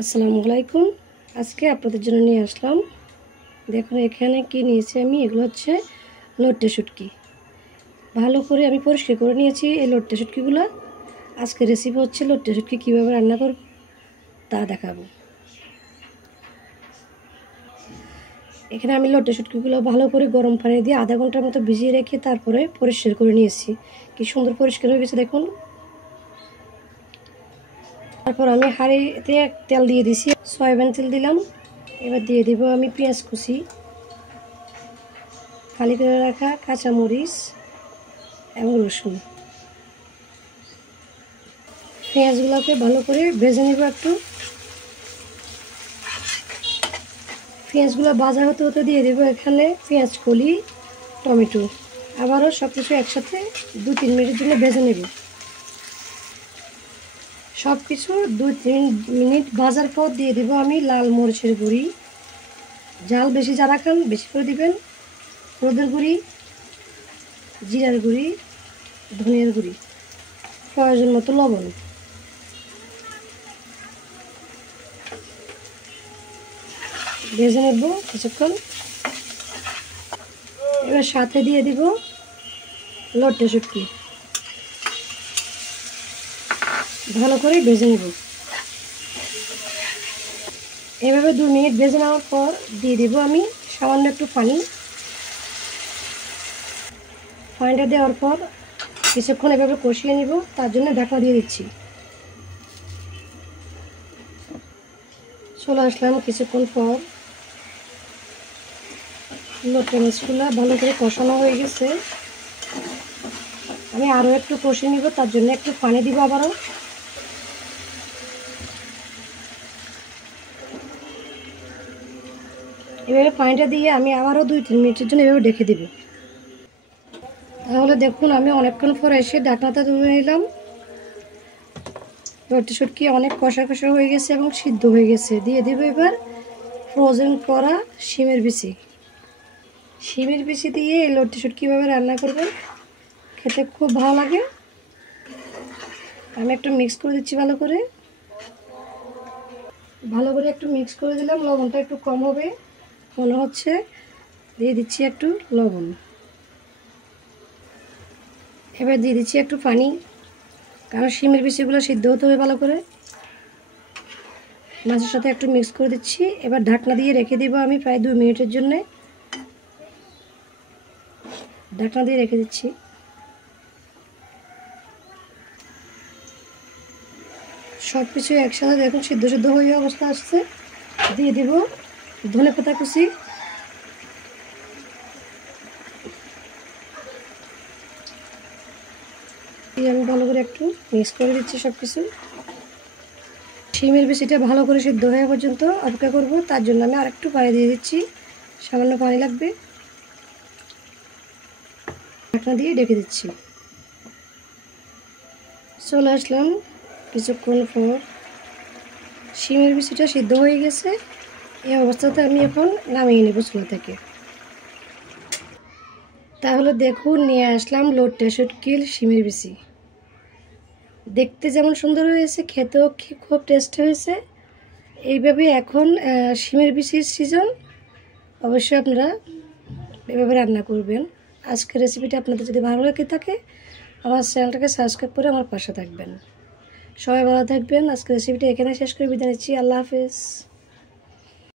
আসসালামু আলাইকুম। আজকে আপনাদের জন্য নিয়ে আসলাম, দেখুন এখানে কি নিয়েছি আমি। এগুলো হচ্ছে লট্টে শুটকি। ভালো করে আমি পরিষ্কার করে নিয়েছি এই লট্টে শুটকিগুলো। আজকে রেসিপি হচ্ছে লট্টে শুটকি কীভাবে রান্না করব তা দেখাবো। এখানে আমি লট্টে শুটকিগুলো ভালো করে গরম পানি দিয়ে আধা ঘন্টার মতো ভিজিয়ে রেখে তারপরে পরিষ্কার করে নিয়েছি। কি সুন্দর পরিষ্কার হয়ে গেছে দেখুন। তারপর আমি হাঁড়িতে তেল দিয়ে দিছি, সয়াবিন তেল দিলাম। এবার দিয়ে দেবো আমি পেঁয়াজ কুচি, ফালি করে রাখা কাঁচামরিচ এবং রসুন। পেঁয়াজগুলোকে ভালো করে ভেজে নেব একটু। পেঁয়াজগুলো ভাজা হতে হতে দিয়ে দেবো এখানে পেঁয়াজ কলি, টমেটো। আবারও সব কিছু একসাথে 2-3 মিনিটের জন্য ভেজে নেব। সব কিছু 2-3 মিনিট ভাজার পর দিয়ে দেবো আমি লাল মরিচের গুঁড়ি। ঝাল বেশি যারা খান বেশি করে দিবেন। হলুদের গুঁড়ি, জিরার গুঁড়ি, ধনিয়ার গুঁড়ি, প্রয়োজন মতো লবণ। ভেজে নেব কিছুক্ষণ। এবার সাথে দিয়ে দিব লট্টে শুটকি, ভালো করে ভেজে নেব। এভাবে 2 মিনিট ভেজে নেওয়ার পর দিয়ে দেব আমি সামান্য একটু পানি। পানিটা দেওয়ার পর কিছুক্ষণ এভাবে কষিয়ে নেব, তার জন্য ঢাকনা দিয়ে দিচ্ছি। চলে আসলাম কিছুক্ষণ পর। লট্টে মাছগুলো ভালো করে কষানো হয়ে গেছে। আমি আরও একটু কষিয়ে নিব, তার জন্য একটু পানি দিব আবারও। এভাবে পানিটা দিয়ে আমি আবারও 2-3 মিনিটের জন্য এভাবে ঢেকে দেব। তাহলে দেখুন আমি অনেকক্ষণ পর এসে ঢাকনাটা তুলে নিলাম। লট্টে শুটকি অনেক কষা কষা হয়ে গেছে এবং সিদ্ধ হয়ে গেছে। দিয়ে দেব এবার ফ্রোজেন করা শিমের বিচি। শিমের বিচি দিয়ে এই লট্টে শুটকি কীভাবে রান্না করবেন, খেতে খুব ভালো লাগে। আমি একটু মিক্স করে দিচ্ছি ভালো করে একটু মিক্স করে দিলাম। লবণটা একটু কম হবে মনে হচ্ছে, দিয়ে দিচ্ছি একটু লবণ। এবার দিয়ে দিচ্ছি একটু পানি, কারণ শিমের বিচিগুলো সিদ্ধ হতে হবে ভালো করে। মাছের সাথে একটু মিক্স করে দিচ্ছি। এবার ঢাকনা দিয়ে রেখে দেবো আমি প্রায় 2 মিনিটের জন্যে। ঢাকনা দিয়ে রেখে দিচ্ছি। সব কিছু একসাথে দেখুন সিদ্ধ সিদ্ধ হয়ে অবস্থা আসছে। দিয়ে দেব ধনেপাতা কুচি, আমি ভালো করে একটু মিক্স করে দিচ্ছি সব কিছু। শিমের বিচিটা ভালো করে সিদ্ধ হয়ে পর্যন্ত অপেক্ষা করব, তার জন্য আমি আরেকটু পানি দিয়ে দিচ্ছি। সামান্য পানি লাগবে। ঢাকনা দিয়ে ঢেকে দিচ্ছি। চলে আসলাম কিছুক্ষণ পর। শিমের বিচিটা সিদ্ধ হয়ে গেছে। এই অবস্থাতে আমি এখন নামিয়ে নেব চুলা থেকে। তাহলে দেখুন নিয়ে আসলাম লট্টে শুটকির শিমের বিচি। দেখতে যেমন সুন্দর হয়েছে, খেতেও খুব টেস্ট হয়েছে। এইভাবে এখন শিমের বিচির সিজন, অবশ্যই আপনারা এভাবে রান্না করবেন। আজকের রেসিপিটা আপনাদের যদি ভালো লাগে থাকে আমার চ্যানেলটাকে সাবস্ক্রাইব করে আমার পাশে থাকবেন। সবাই ভালো থাকবেন। আজকের রেসিপিটা এখানে শেষ করে বিদায় নিচ্ছি। আল্লাহ হাফেজ।